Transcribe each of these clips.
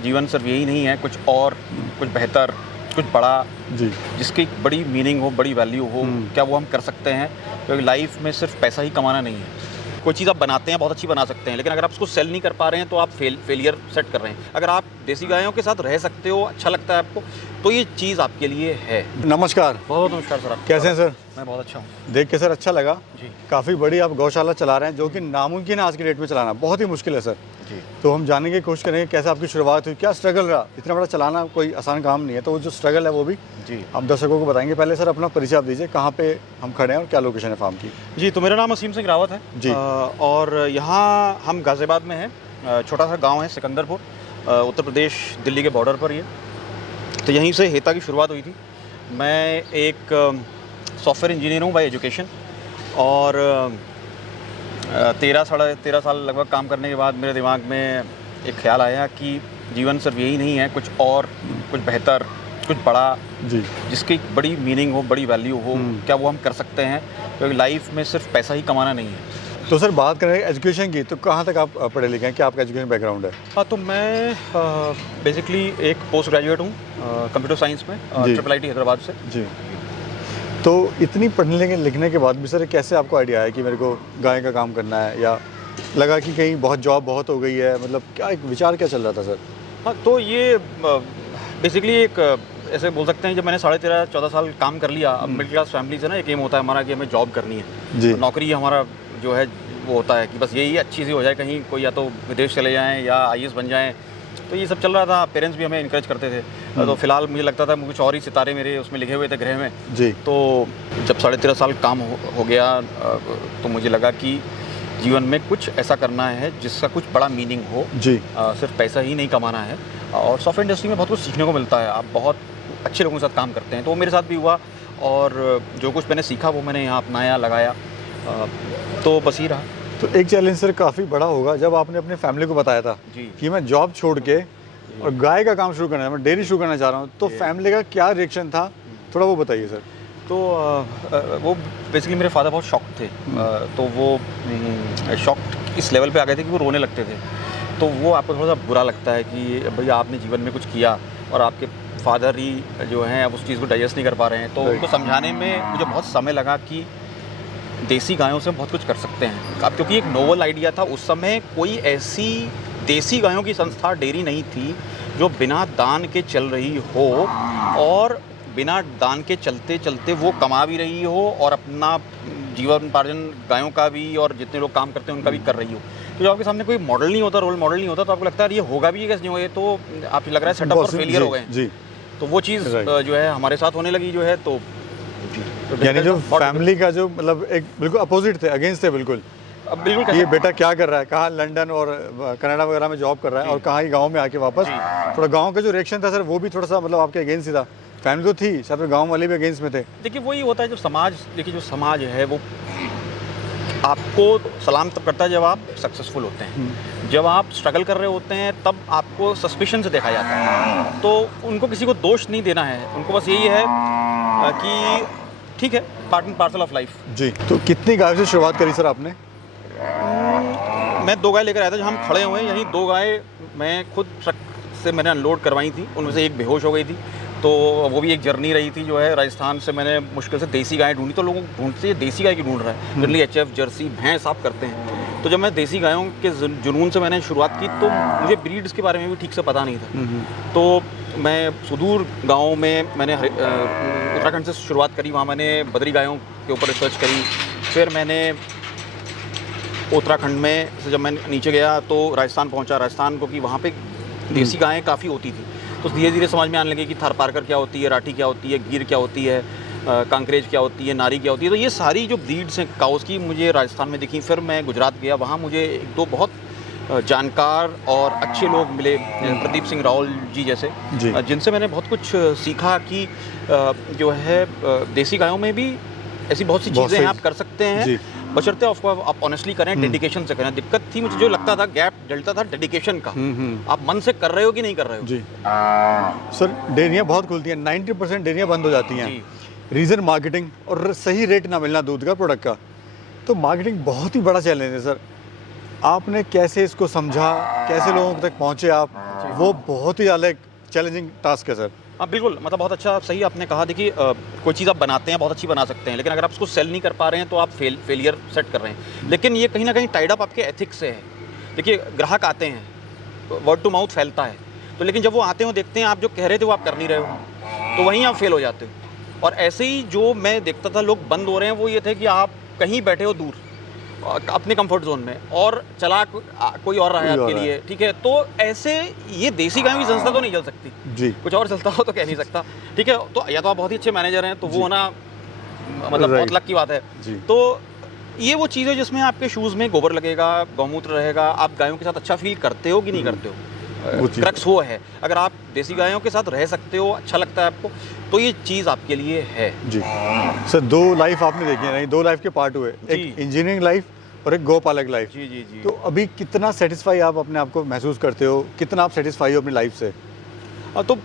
जीवन सिर्फ यही नहीं है, कुछ और, कुछ बेहतर, कुछ बड़ा जी जिसकी बड़ी मीनिंग हो, बड़ी वैल्यू हो, क्या वो हम कर सकते हैं? क्योंकि लाइफ में सिर्फ पैसा ही कमाना नहीं है। कोई चीज़ आप बनाते हैं, बहुत अच्छी बना सकते हैं, लेकिन अगर आप उसको सेल नहीं कर पा रहे हैं तो आप फेलियर सेट कर रहे हैं। अगर आप देसी गायों के साथ रह सकते हो, अच्छा लगता है आपको, तो ये चीज़ आपके लिए है। नमस्कार। बहुत नमस्कार सर। आप कैसे हैं सर? मैं बहुत अच्छा हूँ देख के सर अच्छा लगा। जी। काफ़ी बड़ी आप गौशाला चला रहे हैं, जो कि नामुमकिन है आज की डेट में चलाना, बहुत ही मुश्किल है सर। जी। तो हम जानने की कोशिश करेंगे कैसे आपकी शुरुआत हुई, क्या स्ट्रगल रहा। इतना बड़ा चलाना कोई आसान काम नहीं है, तो वो जो स्ट्रगल है वो भी जी आप दर्शकों को बताएंगे। पहले सर अपना परिचय आप दीजिए, कहाँ पे हम खड़े हैं और क्या लोकेशन है फार्म की। जी, तो मेरा नाम असीम सिंह रावत है जी। और यहाँ हम गाज़ियाबाद में हैं। छोटा सा गांव है सिकंदरपुर, उत्तर प्रदेश दिल्ली के बॉर्डर पर ये। तो यहीं से हेता की शुरुआत हुई थी। मैं एक सॉफ्टवेयर इंजीनियर हूँ बाय एजुकेशन, और 13 साल लगभग काम करने के बाद मेरे दिमाग में एक ख्याल आया कि जीवन सिर्फ यही नहीं है, कुछ और, कुछ बेहतर, कुछ बड़ा जी जिसकी बड़ी मीनिंग हो, बड़ी वैल्यू हो, क्या वो हम कर सकते हैं? क्योंकि लाइफ में सिर्फ पैसा ही कमाना नहीं है। तो सर बात करें एजुकेशन की, तो कहाँ तक आप पढ़े लिखे हैं, क्या आपका एजुकेशन बैकग्राउंड है? हाँ, तो मैं बेसिकली एक पोस्ट ग्रेजुएट हूँ कंप्यूटर साइंस में, जी। IIIT हैदराबाद से। जी। तो इतनी पढ़ने लिखने के बाद भी सर कैसे आपको आइडिया आया कि मेरे को गाय का काम करना है, या लगा कि कहीं बहुत जॉब बहुत हो गई है, मतलब क्या एक विचार क्या चल रहा था सर? हाँ, तो ये बेसिकली एक ऐसे बोल सकते हैं, जब मैंने 13.5-14 साल काम कर लिया। अब मिडिल क्लास फैमिली से ना एक एम होता है हमारा कि हमें जॉब करनी है। जी। नौकरी हमारा जो है वो होता है कि बस यही अच्छी सी हो जाए, कहीं कोई या तो विदेश चले जाएँ या IAS बन जाएँ। तो ये सब चल रहा था, पेरेंट्स भी हमें इनकरेज करते थे। तो फिलहाल मुझे लगता था कुछ और ही सितारे मेरे उसमें लिखे हुए थे ग्रह में। जी। तो जब 13.5 साल काम हो गया, तो मुझे लगा कि जीवन में कुछ ऐसा करना है जिसका कुछ बड़ा मीनिंग हो। जी। सिर्फ पैसा ही नहीं कमाना है, और सॉफ्टवेयर इंडस्ट्री में बहुत कुछ सीखने को मिलता है। आप बहुत अच्छे लोगों के साथ काम करते हैं, तो वो मेरे साथ भी हुआ, और जो कुछ मैंने सीखा वो मैंने यहाँ अपनाया, लगाया। तो बस ही रहा। तो एक चैलेंज सर काफ़ी बड़ा होगा जब आपने अपने फैमिली को बताया था जी। कि मैं जॉब छोड़ के और गाय का काम शुरू करना है, मैं डेयरी शुरू करना चाह रहा हूँ, तो फैमिली का क्या रिएक्शन था, थोड़ा वो बताइए सर। तो वो बेसिकली मेरे फादर बहुत शॉक थे। तो वो शॉक इस लेवल पे आ गए थे कि वो रोने लगते थे। तो वो आपको थोड़ा सा बुरा लगता है कि भैया आपने जीवन में कुछ किया और आपके फादर ही जो हैं अब उस चीज़ को डाइजेस्ट नहीं कर पा रहे हैं। तो उनको समझाने में मुझे बहुत समय लगा कि देसी गायों से हम बहुत कुछ कर सकते हैं। अब क्योंकि एक नोवेल आइडिया था, उस समय कोई ऐसी देसी गायों की संस्था, डेयरी नहीं थी जो बिना दान के चल रही हो, और बिना दान के चलते चलते वो कमा भी रही हो और अपना जीवनोपार्जन गायों का भी और जितने लोग काम करते हैं उनका भी कर रही हो। तो जब आपके सामने कोई मॉडल नहीं होता, रोल मॉडल नहीं होता, तो आपको लगता है ये होगा भी कैसे नहीं होगा, ये तो आपको लग रहा है सेटअप और फेलियर हो गए। जी। तो वो चीज़ जो है हमारे साथ होने लगी जो है। तो यानी जो फैमिली का जो मतलब एक बिल्कुल अपोजिट थे, अगेंस्ट थे बिल्कुल। अब बिल्कुल ये बेटा क्या कर रहा है, कहाँ लंदन और कनाडा वगैरह में जॉब कर रहा है, और कहाँ ही गांव में आके वापस। थोड़ा गांव का जो रिएक्शन था सर वो भी थोड़ा सा मतलब आपके अगेंस्ट ही था। फैमिली तो थी, शायद गांव वाले भी अगेंस्ट में थे। देखिए वही होता है जो समाज, देखिए जो समाज है वो आपको सलाम तब करता है जब आप सक्सेसफुल होते हैं। जब आप स्ट्रगल कर रहे होते हैं तब आपको सस्पिशन से देखा जाता है। तो उनको किसी को दोष नहीं देना है, उनको बस यही है कि ठीक है, part and parcel of life. जी। तो कितनी गाय से शुरुआत करी सर आपने? मैं 2 गाय लेकर आया था, जहाँ हम खड़े हुए हैं यहीं 2 गाय मैं खुद ट्रक से मैंने अनलोड करवाई थी। उनमें से एक बेहोश हो गई थी, तो वो भी एक जर्नी रही थी जो है। राजस्थान से मैंने मुश्किल से देसी गाय ढूंढी, तो लोगों ढूंढते हैं देसी गाय की ढूंढ रहा है, जनरली HF जर्सी भैंस आप करते हैं। तो जब मैं देसी गायों के जुनून से मैंने शुरुआत की, तो मुझे ब्रीड्स के बारे में भी ठीक से पता नहीं था। तो मैं सुदूर गाँव में मैंने उत्तराखंड से शुरुआत करी, वहाँ मैंने बदरी गायों के ऊपर रिसर्च करी। फिर मैंने उत्तराखंड में से जब मैं नीचे गया तो राजस्थान पहुंचा। राजस्थान को कि वहाँ पे देसी गायें काफ़ी होती थी, तो धीरे धीरे समझ में आने लगे कि थारपारकर क्या होती है, राठी क्या होती है, गिर क्या होती है, कांकरेज क्या होती है, नारी क्या होती है। तो ये सारी जो ब्रीड्स हैं काउस की मुझे राजस्थान में दिखी। फिर मैं गुजरात गया, वहाँ मुझे 1-2 बहुत जानकार और अच्छे लोग मिले, प्रदीप सिंह रावल जी जैसे, जिनसे मैंने बहुत कुछ सीखा कि जो है देसी गायों में भी ऐसी बहुत सी चीज़ें हैं आप कर सकते हैं, बशर्ते आप ऑनेस्टली करें, डेडिकेशन से करें। दिक्कत थी मुझे, जो लगता था गैप डलता था डेडिकेशन का। आप मन से कर रहे हो कि नहीं कर रहे हो। जी। सर डेयरियाँ बहुत खुलती हैं, 90% डेयरियाँ बंद हो जाती हैं। रीज़न मार्केटिंग और सही रेट ना मिलना दूध का, प्रोडक्ट का। तो मार्केटिंग बहुत ही बड़ा चैलेंज है सर। आपने कैसे इसको समझा, कैसे लोगों तक पहुँचे आप, वो बहुत ही ज़्यादा एक चैलेंजिंग टास्क है सर। हाँ बिल्कुल, मतलब बहुत अच्छा सही आपने कहा। देखिए कोई चीज़ आप बनाते हैं बहुत अच्छी बना सकते हैं, लेकिन अगर आप उसको सेल नहीं कर पा रहे हैं तो आप फेलियर सेट कर रहे हैं। लेकिन ये कहीं ना कहीं टाइड अप आपके एथिक्स से है। देखिए ग्राहक आते हैं, वर्ड टू माउथ फैलता है, तो लेकिन जब वो आते हो देखते हैं आप जो कह रहे थे वो आप कर नहीं रहे हो, तो वहीं आप फेल हो जाते हो। और ऐसे ही जो मैं देखता था लोग बंद हो रहे हैं, वो ये थे कि आप कहीं बैठे हो दूर अपने कंफर्ट जोन में और चला कोई और रहा है आपके लिए, ठीक है। तो ऐसे ये देसी गायों की संस्था तो नहीं चल सकती जी, कुछ और चलता हो तो कह नहीं सकता, ठीक है। तो या तो आप बहुत ही अच्छे मैनेजर हैं, तो वो ना मतलब बहुत लक की बात है जी। तो ये वो चीज़ है जिसमें आपके शूज़ में गोबर लगेगा, गौमूत्र रहेगा, आप गायों के साथ अच्छा फील करते हो कि नहीं करते हो, क्रक्स वो है। अगर आप देसी गायों के साथ रह सकते हो, अच्छा लगता है आपको, तो ये चीज़ आपके लिए है जी। सर 2 लाइफ आपने देखी है, नहीं 2 लाइफ के पार्ट हुए, एक इंजीनियरिंग लाइफ और एक गौपालक लाइफ। जी जी जी। तो अभी कितना सेटिस्फाई आप अपने आप को महसूस करते हो, कितना आप सेटिस्फाई हो अपनी लाइफ से? तो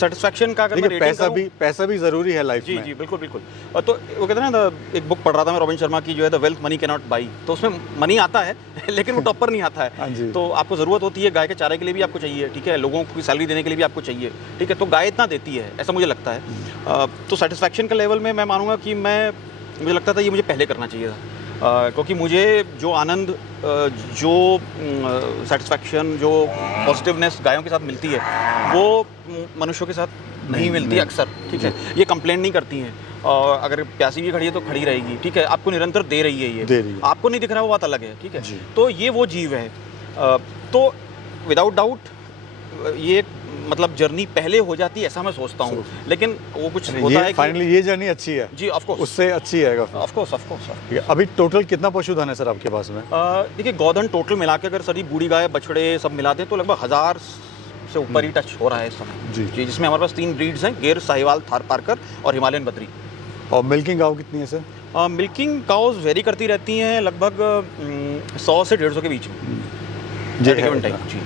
सेटिस्फैक्शन का अगर मैं पैसा भी ज़रूरी है लाइफ में। जी बिल्कुल बिल्कुल। तो वो कहते हैं ना, एक बुक पढ़ रहा था मैं रॉबिन शर्मा की, जो है the wealth money can not by. तो उसमें मनी आता है लेकिन वो टॉप पर नहीं आता है। तो आपको ज़रूरत होती है, गाय के चारे के लिए भी आपको चाहिए, ठीक है, लोगों की सैलरी देने के लिए भी आपको चाहिए, ठीक है। तो गाय इतना देती है, ऐसा मुझे लगता है। तो सेटिस्फैक्शन का लेवल में मैं मानूंगा कि मुझे लगता था ये मुझे पहले करना चाहिए था, क्योंकि मुझे जो आनंद, जो सेटिस्फैक्शन, जो पॉजिटिवनेस गायों के साथ मिलती है, वो मनुष्यों के साथ नहीं मिलती अक्सर, ठीक है। ये कंप्लेंट नहीं करती हैं, और अगर प्यासी भी खड़ी है तो खड़ी रहेगी, ठीक है, आपको निरंतर दे रही है, ये आपको नहीं दिख रहा वो बात अलग है, ठीक है। तो ये वो जीव है। तो विदाउट डाउट ये मतलब जर्नी पहले हो जाती है, ऐसा मैं सोचता हूँ, लेकिन वो कुछ होता है फाइनली ये जर्नी अच्छी है जी, ऑफ कोर्स उससे अच्छी है, ऑफ कोर्स। अभी टोटल कितना पशुधन है सर आपके पास में? देखिए गौधन टोटल मिला के अगर सभी बूढ़ी गाय बछड़े सब मिलाते हैं तो लगभग 1000 से ऊपर ही टच हो रहा है इस समय जी, जिसमें हमारे पास 3 ब्रीड्स हैं, गिर, साहिवाल, थार पारकर और हिमालयन बद्री। और मिल्किंग काउ कितनी है सर? मिल्किंग काउज वेरी करती रहती हैं, लगभग 100 से 150 के बीच में जी।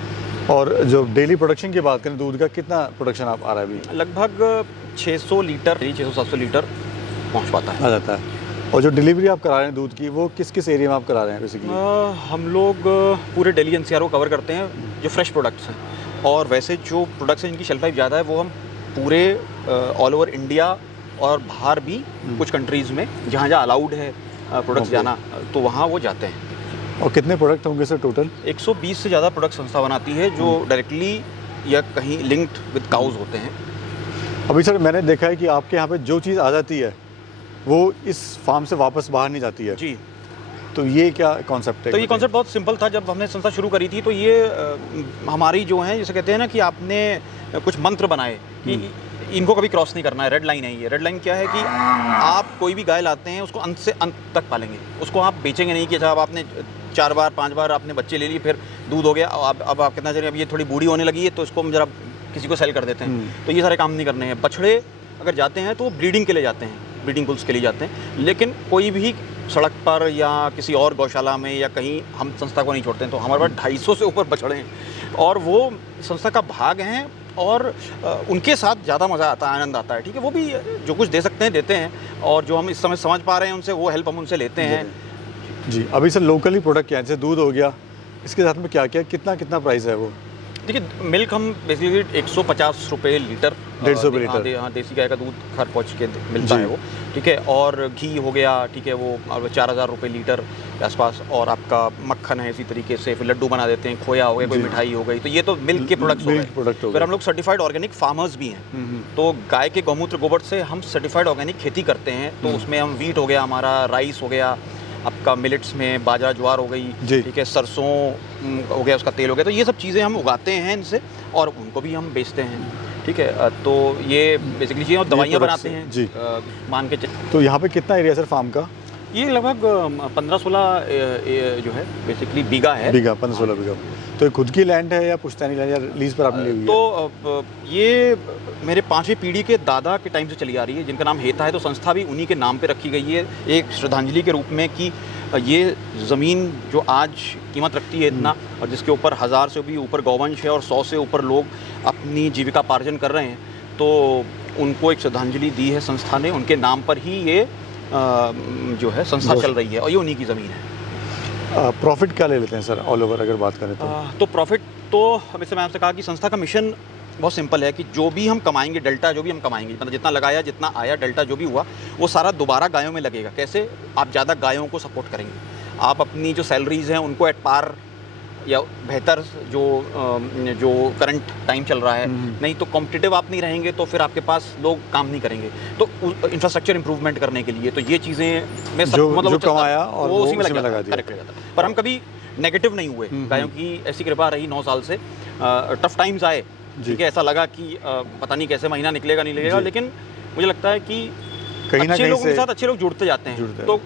और जो डेली प्रोडक्शन की बात करें दूध का, कितना प्रोडक्शन आप आ रहा है अभी? लगभग 600 लीटर, 600-700 लीटर पहुंच पाता है, आ जाता है। और जो डिलीवरी आप करा रहे हैं दूध की, वो किस किस एरिया में आप करा रहे हैं बेसिकली? हम लोग पूरे दिल्ली एनसीआर को कवर करते हैं, जो फ्रेश प्रोडक्ट्स हैं। और वैसे जो प्रोडक्ट्स हैं जिनकी शेल्फ लाइफ ज़्यादा है, वो हम पूरे ऑल ओवर इंडिया और बाहर भी कुछ कंट्रीज़ में जहाँ जहाँ अलाउड है प्रोडक्ट्स जाना, तो वहाँ वो जाते हैं। और कितने प्रोडक्ट होंगे सर टोटल? 120 से ज़्यादा प्रोडक्ट संस्था बनाती है, जो डायरेक्टली या कहीं लिंक्ड विद काउज होते हैं। अभी सर मैंने देखा है कि आपके यहाँ पे जो चीज़ आ जाती है वो इस फार्म से वापस बाहर नहीं जाती है जी। तो ये क्या कॉन्सेप्ट है? तो ये कॉन्सेप्ट बहुत सिंपल था। जब हमने संस्था शुरू करी थी तो ये हमारी जो है, जैसे कहते हैं ना कि आपने कुछ मंत्र बनाए कि इनको कभी क्रॉस नहीं करना है, रेड लाइन है ये। रेड लाइन क्या है कि आप कोई भी गाय लाते हैं उसको अंत से अंत तक पालेंगे, उसको आप बेचेंगे नहीं कि अच्छा अब आपने 4 बार 5 बार आपने बच्चे ले लिए, फिर दूध हो गया, अब आप कितना चलिए अब ये थोड़ी बूढ़ी होने लगी है तो इसको हम जरा किसी को सेल कर देते हैं। तो ये सारे काम नहीं करने हैं। बछड़े अगर जाते हैं तो ब्रीडिंग के लिए जाते हैं, ब्रीडिंग पुल्स के लिए जाते हैं, लेकिन कोई भी सड़क पर या किसी और गौशाला में या कहीं हम संस्था को नहीं छोड़ते हैं। तो हमारे पास 250 से ऊपर बछड़े हैं और वो संस्था का भाग हैं, और उनके साथ ज़्यादा मज़ा आता है, आनंद आता है, ठीक है। वो भी जो कुछ दे सकते हैं देते हैं, और जो हम इस समय समझ पा रहे हैं उनसे, वो हेल्प हम उनसे लेते हैं जी। अभी सर लोकली प्रोडक्ट क्या है? जैसे दूध हो गया, इसके साथ में क्या क्या कितना प्राइस है वो? देखिए मिल्क हम बेसिकली 150 रुपये लीटर, 150 रुपये लीटर, हाँ देसी गाय का दूध घर पहुँच के मिलता है वो, ठीक है। और घी हो गया, ठीक है, वो 4000 रुपये लीटर के आसपास। और आपका मक्खन है इसी तरीके से, फिर लड्डू बना देते हैं, खोया हो गया, कोई मिठाई हो गई, तो ये तो मिल्क के प्रोडक्ट्स हो गए। फिर हम लोग सर्टिफाइड ऑर्गेनिक फार्मर्स भी हैं, तो गाय के गौमूत्र गोबर से हम सर्टिफाइड ऑर्गेनिक खेती करते हैं। तो उसमें हम वीट हो गया, हमारा राइस हो गया, आपका मिलेट्स में बाजरा ज्वार हो गई, ठीक है, सरसों हो गया, उसका तेल हो गया, तो ये सब चीज़ें हम उगाते हैं इनसे, और उनको भी हम बेचते हैं, ठीक है। तो ये बेसिकली चीज़ें, दवाइयाँ बनाते हैं जी, मान के। तो यहाँ पे कितना एरिया सर फार्म का? ये लगभग 15-16 जो है बेसिकली बीघा है। 15-16 बीघा। तो खुद की लैंड है या पुश्तैनी लैंड या लीज पर आपने ली हुई है? तो ये मेरे 5वीं पीढ़ी के दादा के टाइम से चली आ रही है, जिनका नाम हेता है। तो संस्था भी उन्हीं के नाम पे रखी गई है, एक श्रद्धांजलि के रूप में, कि ये ज़मीन जो आज कीमत रखती है इतना, और जिसके ऊपर 1000 से भी ऊपर गौवंश है और 100 से ऊपर लोग अपनी जीविकापार्जन कर रहे हैं, तो उनको एक श्रद्धांजलि दी है संस्था ने। उनके नाम पर ही ये जो है संस्था चल रही है, और ये उन्हीं की ज़मीन है। प्रॉफिट क्या ले लेते हैं सर ऑल ओवर अगर बात करें तो? तो प्रॉफिट तो जैसे मैं आपसे कहा कि संस्था का मिशन बहुत सिंपल है कि जो भी हम कमाएंगे, डेल्टा जो भी हम कमाएंगे, मतलब जितना लगाया जितना आया, डेल्टा जो भी हुआ वो सारा दोबारा गायों में लगेगा। कैसे? आप ज़्यादा गायों को सपोर्ट करेंगे, आप अपनी जो सैलरीज़ हैं उनको एट पार या बेहतर जो करंट टाइम चल रहा है, नहीं तो कॉम्पिटिटिव आप नहीं रहेंगे तो फिर आपके पास लोग काम नहीं करेंगे। तो इंफ्रास्ट्रक्चर इंप्रूवमेंट करने के लिए तो ये चीज़ें मैं सब जो कमाया और वो उसी में लगा दिया। करेक्ट लगा था। पर हम कभी नेगेटिव नहीं हुए, गायों की ऐसी कृपा रही 9 साल से। टफ टाइम्स आए, ठीक है, ऐसा लगा कि पता नहीं कैसे महीना निकलेगा नहीं निकलेगा, लेकिन मुझे लगता है कि अच्छे लोगों के साथ अच्छे लोग जुड़ते जाते हैं। तो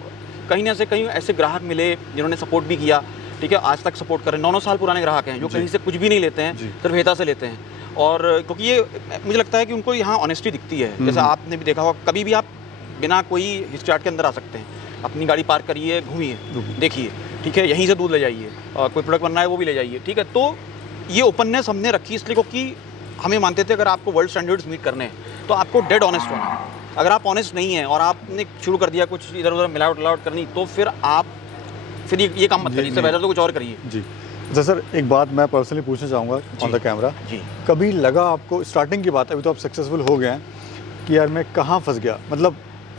कहीं ना से कहीं ऐसे ग्राहक मिले जिन्होंने सपोर्ट भी किया, ठीक है, आज तक सपोर्ट कर रहे हैं। 9 साल पुराने ग्राहक हैं जो कहीं से कुछ भी नहीं लेते हैं, सिर्फ हेता से लेते हैं। और क्योंकि ये मुझे लगता है कि उनको यहाँ ऑनेस्टी दिखती है। जैसे आपने भी देखा होगा, कभी भी आप बिना कोई हिस्ट्री के अंदर आ सकते हैं, अपनी गाड़ी पार्क करिए, घूमिए, देखिए, ठीक है, यहीं से दूध ले जाइए, कोई प्रोडक्ट बनना है वो भी ले जाइए, ठीक है। तो ये ओपननेस हमने रखी इसलिए क्योंकि हमें मानते थे अगर आपको वर्ल्ड स्टैंडर्ड्स मीट करने हैं तो आपको डेड ऑनेस्ट होना है। अगर आप ऑनेस्ट नहीं हैं और आपने शुरू कर दिया कुछ इधर उधर मिलावट करनी, तो फिर आप ये काम मत करिए, इससे बेहतर तो कुछ और करिए। जी अच्छा सर, एक बात मैं पर्सनली पूछना चाहूँगा ऑन द कैमरा। जी, कभी लगा आपको स्टार्टिंग की बात, अभी तो आप सक्सेसफुल हो गए हैं, कि यार मैं कहाँ फंस गया? मतलब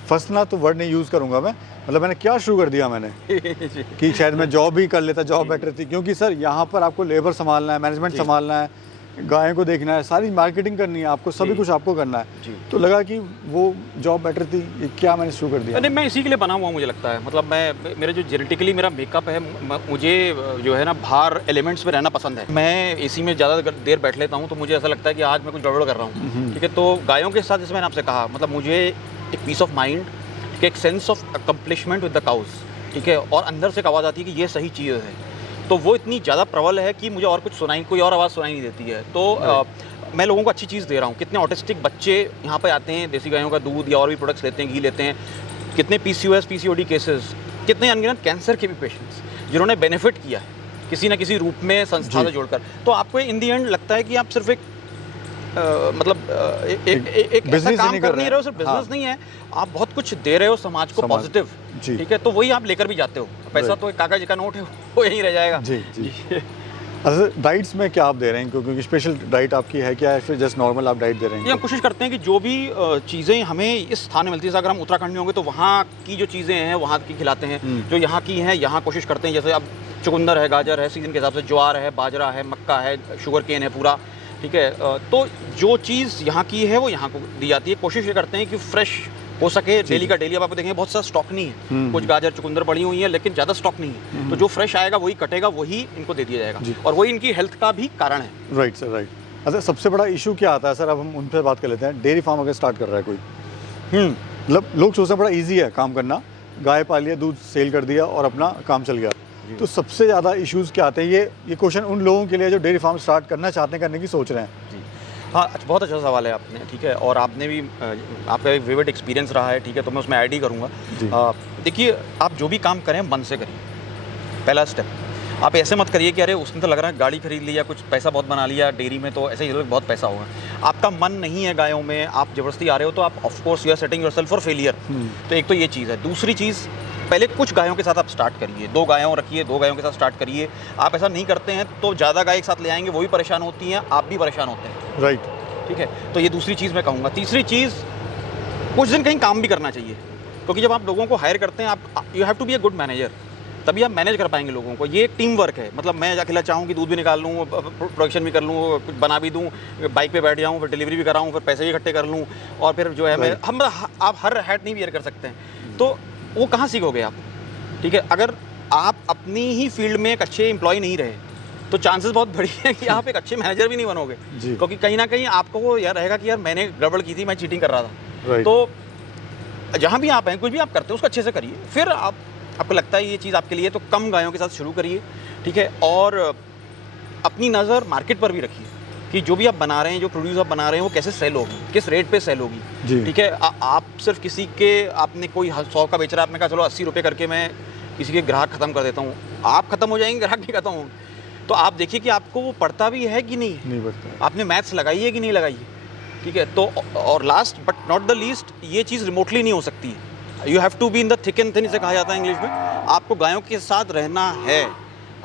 फंसना तो वर्ड नहीं यूज़ करूँगा मैं, मतलब मैंने क्या शुरू कर दिया मैंने कि शायद मैं जॉब भी कर लेता, जॉब बेटर थी। क्योंकि सर यहाँ पर आपको लेबर संभालना है, मैनेजमेंट संभालना है, गायों को देखना है, सारी मार्केटिंग करनी है आपको, सभी कुछ आपको करना है। तो लगा कि वो जॉब बेटर थी, ये क्या मैंने शुरू कर दिया? नहीं, मैं इसी के लिए बना हुआ, मुझे लगता है। मतलब मेरे जो जेनेटिकली मेरा मेकअप है, मुझे जो है ना बाहर एलिमेंट्स में रहना पसंद है। मैं एसी में ज़्यादा देर बैठ लेता हूँ तो मुझे ऐसा लगता है कि आज मैं कुछ गड़बड़ कर रहा हूँ, ठीक है। तो गायों के साथ जैसे मैंने आपसे कहा, मतलब मुझे एक पीस ऑफ माइंड, एक sense of accomplishment with the cause, ठीक है, और अंदर से एक आवाज़ आती है कि ये सही चीज़ है, तो वो इतनी ज़्यादा प्रबल है कि मुझे और कुछ कोई और आवाज़ सुनाई नहीं देती है। तो मैं लोगों को अच्छी चीज़ दे रहा हूँ। कितने ऑटिस्टिक बच्चे यहाँ पे आते हैं, देसी गायों का दूध या और भी प्रोडक्ट्स लेते हैं, घी लेते हैं, कितने PCOS PCOD केसेस, कितने अनगिनत कैंसर के भी पेशेंट्स जिन्होंने बेनिफिट किया है किसी न किसी रूप में संस्था से जोड़कर। तो आपको इन दी एंड लगता है कि आप सिर्फ एक एक ऐसा काम कर नहीं रहे हो, सिर्फ बिजनेस नहीं है, आप बहुत कुछ दे रहे हो समाज को पॉजिटिव, ठीक है। तो वही आप लेकर भी जाते हो। पैसा तो एक कागज का नोट है, वो यहीं रह जाएगा। जी जी। अच्छा, डाइट्स में क्या आप दे रहे हैं? क्योंकि स्पेशल डाइट आपकी है क्या, फिर जस्ट नॉर्मल आप डाइट दे रहे हैं? हम कोशिश करते हैं कि जो भी चीज़ें हमें इस स्थान में मिलती है, अगर हम उत्तराखंड में होंगे तो वहाँ की जो चीज़ें हैं वहाँ की खिलाते हैं, जो यहाँ की हैं यहाँ कोशिश करते हैं। जैसे अब चुकंदर है, गाजर है, सीजन के हिसाब से ज्वार है, बाजरा है, मक्का है, शुगर केन है पूरा, ठीक है। तो जो चीज़ यहाँ की है वो यहाँ को दी जाती है। कोशिश ये करते हैं कि फ्रेश हो सके, डेली का डेली। अब आपको देखेंगे बहुत सा स्टॉक नहीं है, कुछ गाजर चुकंदर पड़ी हुई है लेकिन ज़्यादा स्टॉक नहीं है, तो जो फ्रेश आएगा वही कटेगा, वही इनको दे दिया जाएगा, और वही इनकी हेल्थ का भी कारण है। Right sir, right. अच्छा, सबसे बड़ा इशू क्या आता है सर? अब हम उन पर बात कर लेते हैं। डेयरी फार्म अगर स्टार्ट कर रहा है कोई, मतलब लोग सोचते हैं बड़ा ईजी है काम करना, गाय पालिए, दूध सेल कर दिया और अपना काम चल गया। तो सबसे ज़्यादा इश्यूज़ क्या आते हैं? ये क्वेश्चन उन लोगों के लिए जो डेयरी फार्म स्टार्ट करना चाहते हैं, करने की सोच रहे हैं। जी हाँ, बहुत अच्छा सवाल है आपने, ठीक है। और आपने भी आपका एक विविड एक्सपीरियंस रहा है, ठीक है, तो मैं उसमें ऐड ही करूँगा। देखिए, आप जो भी काम करें मन से करिए, पहला स्टेप। आप ऐसे मत करिए कि अरे उसने तो लग रहा है गाड़ी खरीद ली या कुछ पैसा बहुत बना लिया डेयरी में, तो ऐसे ही बहुत पैसा होगा। आपका मन नहीं है गायों में, आप ज़बरदस्ती आ रहे हो, तो आप of course you are setting yourself for failure. तो एक तो ये चीज़ है। दूसरी चीज़, पहले कुछ गायों के साथ आप स्टार्ट करिए, 2 गायों रखिए, 2 गायों के साथ स्टार्ट करिए। आप ऐसा नहीं करते हैं तो ज़्यादा गाय एक साथ ले आएंगे, वो भी परेशान होती हैं, आप भी परेशान होते हैं। राइट, ठीक है। तो ये दूसरी चीज़ मैं कहूँगा। तीसरी चीज़, कुछ दिन कहीं काम भी करना चाहिए, क्योंकि जब आप लोगों को हायर करते हैं, आप you have to be a good manager, तभी आप मैनेज कर पाएंगे लोगों को। ये एक टीम वर्क है। मतलब मैं अकेला चाहूँ कि दूध भी निकाल लूँ, प्रोडक्शन भी कर लूँ, कुछ बना भी दूँ, बाइक पे बैठ जाऊँ, फिर डिलीवरी भी कराऊँ, फिर पैसे भी इकट्ठे कर लूँ, और फिर जो है मैं आप हर हैट नहीं वियर कर सकते हैं। तो वो कहाँ सीखोगे आप, ठीक है। अगर आप अपनी ही फील्ड में एक अच्छे एम्प्लॉय नहीं रहे तो चांसेस बहुत बड़ी है कि आप एक अच्छे मैनेजर भी नहीं बनोगे, क्योंकि कहीं ना कहीं आपको वो यार रहेगा कि यार मैंने गड़बड़ की थी, मैं चीटिंग कर रहा था। तो जहाँ भी आप हैं, कुछ भी आप करते हो उसको अच्छे से करिए। फिर आपको लगता है ये चीज़ आपके लिए, तो कम गायों के साथ शुरू करिए, ठीक है। और अपनी नज़र मार्केट पर भी रखिए कि जो भी आप बना रहे हैं, जो प्रोड्यूस आप बना रहे हैं, वो कैसे सेल होगी, किस रेट पे सेल होगी, ठीक है। आप सिर्फ किसी के, आपने कोई 100 का बेच रहा है, आपने कहा चलो 80 रुपये करके मैं किसी के ग्राहक ख़त्म कर देता हूँ, आप ख़त्म हो जाएंगे, ग्राहक नहीं खत्म होंगे। तो आप देखिए कि आपको वो पड़ता भी है कि नहीं पड़ता, आपने मैथ्स लगाई है कि नहीं लगाई है, ठीक है। तो और last but not the least, ये चीज़ रिमोटली नहीं हो सकती, you have to be in the thick and thin, इसे कहा जाता है इंग्लिश में। आपको गायों के साथ रहना है,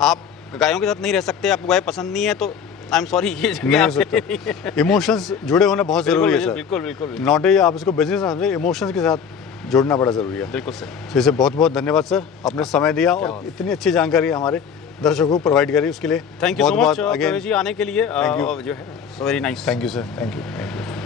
आप गायों के साथ नहीं रह सकते, आपको गाय पसंद नहीं है तो आई एम सॉरी, ये नहीं हो सकता। इमोशंस जुड़े होना बहुत ज़रूरी है सर। बिल्कुल बिल्कुल बिल्कुल नॉट ये आप इसको बिजनेस ना समझे, इमोशंस के साथ जुड़ना बड़ा ज़रूरी है। बिल्कुल सर। तो इसे बहुत बहुत धन्यवाद सर, आपने समय दिया और इतनी अच्छी जानकारी हमारे दर्शकों को प्रोवाइड करी, उसके लिए थैंक यू सो बहुत मच बहुत प्रवेश जी आने के लिए, Thank you. जो है so very nice. Thank you sir, thank you.